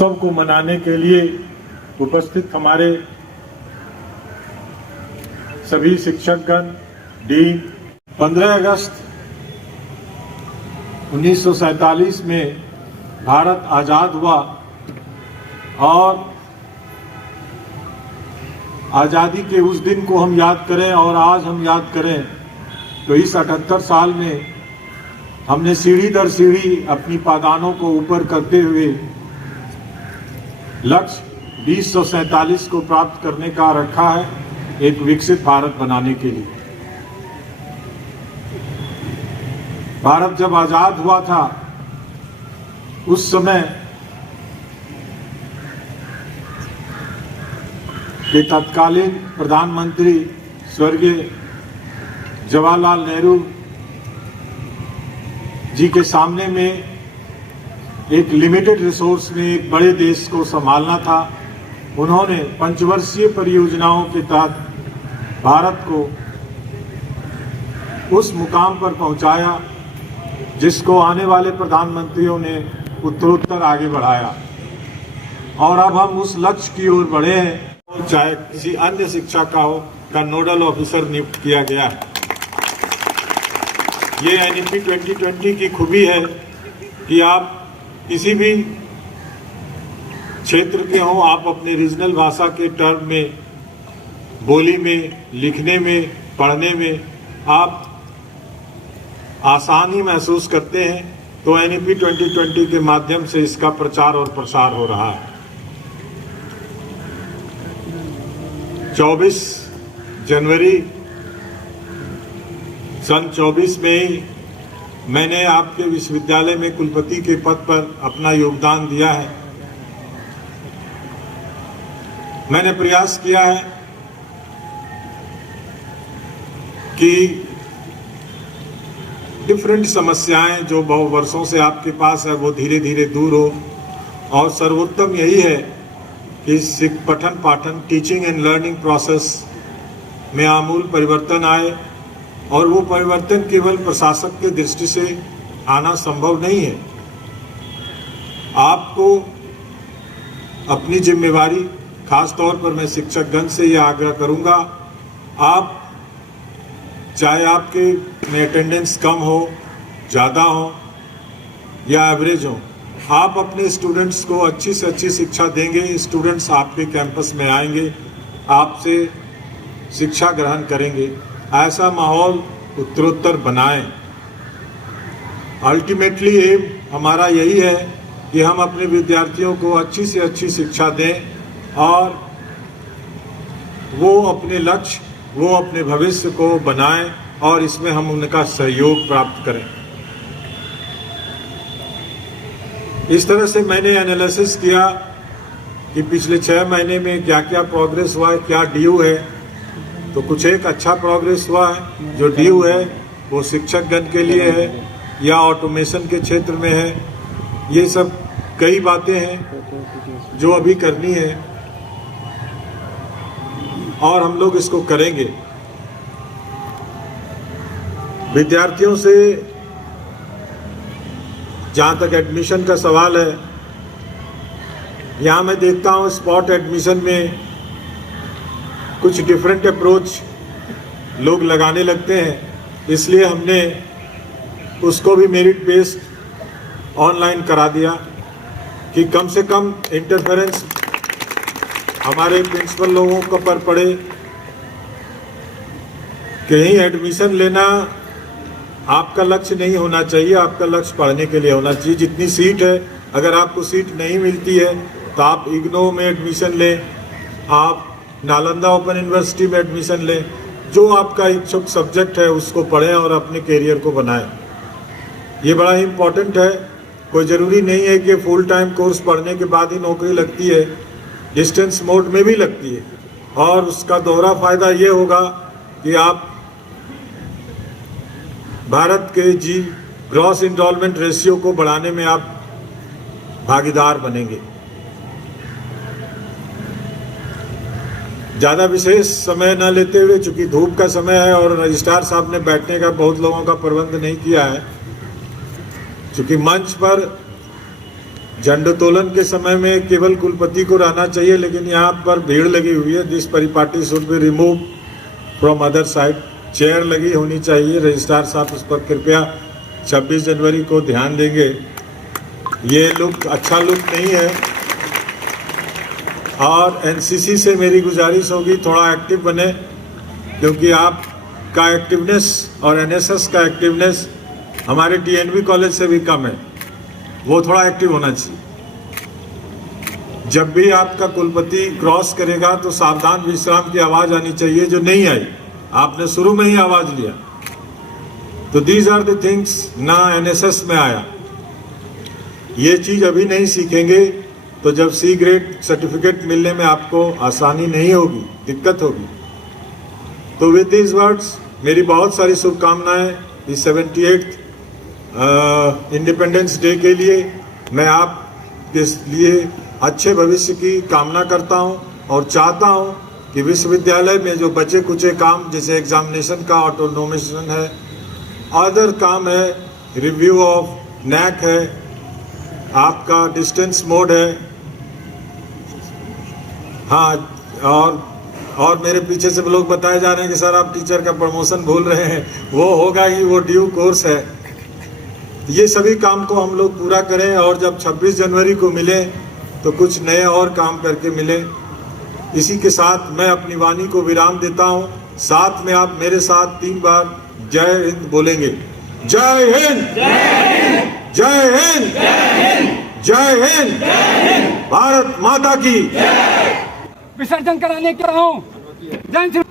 उत्सव को मनाने के लिए उपस्थित हमारे सभी शिक्षकगण, डीन, 15 अगस्त 1947 में भारत आज़ाद हुआ और आज़ादी के उस दिन को हम याद करें और आज हम याद करें तो इस 78 साल में हमने सीढ़ी दर सीढ़ी अपनी पादानों को ऊपर करते हुए लक्ष्य 2047 को प्राप्त करने का रखा है, एक विकसित भारत बनाने के लिए। भारत जब आज़ाद हुआ था उस समय के तत्कालीन प्रधानमंत्री स्वर्गीय जवाहरलाल नेहरू जी के सामने में एक लिमिटेड रिसोर्स में एक बड़े देश को संभालना था। उन्होंने पंचवर्षीय परियोजनाओं के तहत भारत को उस मुकाम पर पहुंचाया जिसको आने वाले प्रधानमंत्रियों ने उत्तरोत्तर आगे बढ़ाया और अब हम उस लक्ष्य की ओर बढ़े हैं। चाहे किसी अन्य शिक्षा का हो, का नोडल ऑफिसर नियुक्त किया गया है। ये NEP 2020 की खूबी है कि आप किसी भी क्षेत्र के हों, आप अपने रीजनल भाषा के टर्म में, बोली में, लिखने में, पढ़ने में आप आसानी महसूस करते हैं। तो NEP 2020 के माध्यम से इसका प्रचार और प्रसार हो रहा है। 24 जनवरी सन 24 में ही मैंने आपके विश्वविद्यालय में कुलपति के पद पर अपना योगदान दिया है। मैंने प्रयास किया है कि डिफरेंट समस्याएं जो बहु वर्षों से आपके पास है वो धीरे धीरे दूर हो और सर्वोत्तम यही है कि पठन पाठन, टीचिंग एंड लर्निंग प्रोसेस में आमूल परिवर्तन आए और वो परिवर्तन केवल प्रशासक की दृष्टि से आना संभव नहीं है। आपको अपनी जिम्मेवारी, खास तौर पर मैं शिक्षकगण से ये आग्रह करूंगा, आप चाहे आपके में अटेंडेंस कम हो, ज़्यादा हो या एवरेज हो, आप अपने स्टूडेंट्स को अच्छी से अच्छी शिक्षा देंगे। स्टूडेंट्स आपके कैंपस में आएंगे, आपसे शिक्षा ग्रहण करेंगे। ऐसा माहौल उत्तरोत्तर बनाएं। अल्टीमेटली एम हमारा यही है कि हम अपने विद्यार्थियों को अच्छी से अच्छी शिक्षा दें और वो अपने लक्ष्य, वो अपने भविष्य को बनाएं और इसमें हम उनका सहयोग प्राप्त करें। इस तरह से मैंने एनालिसिस किया कि पिछले 6 महीने में क्या क्या प्रोग्रेस हुआ है, क्या ड्यू है। तो कुछ एक अच्छा प्रोग्रेस हुआ है। जो ड्यू है वो शिक्षकगण के लिए है या ऑटोमेशन के क्षेत्र में है। ये सब कई बातें हैं जो अभी करनी है और हम लोग इसको करेंगे। विद्यार्थियों से जहाँ तक एडमिशन का सवाल है, यहाँ मैं देखता हूँ स्पॉट एडमिशन में कुछ डिफरेंट अप्रोच लोग लगाने लगते हैं, इसलिए हमने उसको भी मेरिट बेस्ड ऑनलाइन करा दिया कि कम से कम इंटरफेरेंस हमारे प्रिंसिपल लोगों को पर पड़े। कहीं एडमिशन लेना आपका लक्ष्य नहीं होना चाहिए, आपका लक्ष्य पढ़ने के लिए होना चाहिए। जितनी सीट है, अगर आपको सीट नहीं मिलती है तो आप इग्नो में एडमिशन लें, आप नालंदा ओपन यूनिवर्सिटी में एडमिशन लें। जो आपका इच्छुक सब्जेक्ट है उसको पढ़ें और अपने करियर को बनाएं। ये बड़ा ही इम्पोर्टेंट है। कोई ज़रूरी नहीं है कि फुल टाइम कोर्स पढ़ने के बाद ही नौकरी लगती है, डिस्टेंस मोड में भी लगती है और उसका दोहरा फ़ायदा ये होगा कि आप भारत के ग्रॉस इनरोलमेंट रेशियो को बढ़ाने में आप भागीदार बनेंगे। ज़्यादा विशेष समय न लेते हुए, चूँकि धूप का समय है और रजिस्ट्रार साहब ने बैठने का बहुत लोगों का प्रबंध नहीं किया है, चूँकि मंच पर झंडोत्तोलन के समय में केवल कुलपति को रहना चाहिए, लेकिन यहाँ पर भीड़ लगी हुई है। दिस परिपाटी should be remove from other side. Chair लगी होनी चाहिए। रजिस्ट्रार साहब उस पर कृपया 26 जनवरी को ध्यान देंगे। ये लुक अच्छा लुक नहीं है। और एनसीसी से मेरी गुजारिश होगी थोड़ा एक्टिव बने, क्योंकि आपका एक्टिवनेस और एनएसएस का एक्टिवनेस हमारे डीएनवी कॉलेज से भी कम है। वो थोड़ा एक्टिव होना चाहिए। जब भी आपका कुलपति क्रॉस करेगा तो सावधान विश्राम की आवाज आनी चाहिए, जो नहीं आई। आपने शुरू में ही आवाज लिया। तो दीज आर द थिंग्स ना एनएसएस में आया। ये चीज अभी नहीं सीखेंगे तो जब सी ग्रेड सर्टिफिकेट मिलने में आपको आसानी नहीं होगी, दिक्कत होगी। तो विद दीज वर्ड्स मेरी बहुत सारी शुभकामनाएं इस 78th इंडिपेंडेंस डे के लिए। मैं आपके लिए अच्छे भविष्य की कामना करता हूं और चाहता हूं कि विश्वविद्यालय में जो बचे कुचे काम, जैसे एग्जामिनेशन का ऑटोनोमेशन है, अदर काम है, रिव्यू ऑफ नैक है, आपका डिस्टेंस मोड है, हाँ, और मेरे पीछे से लोग बताए जा रहे हैं कि सर आप टीचर का प्रमोशन भूल रहे हैं। वो होगा ही, वो ड्यू कोर्स है। ये सभी काम को हम लोग पूरा करें और जब 26 जनवरी को मिले तो कुछ नए और काम करके मिले। इसी के साथ मैं अपनी वाणी को विराम देता हूं। साथ में आप मेरे साथ 3 बार जय हिंद बोलेंगे। जय हिंद, जय हिंद, जय हिंद, भारत माता की। विसर्जन कराने के रहा हूँ। जय श्री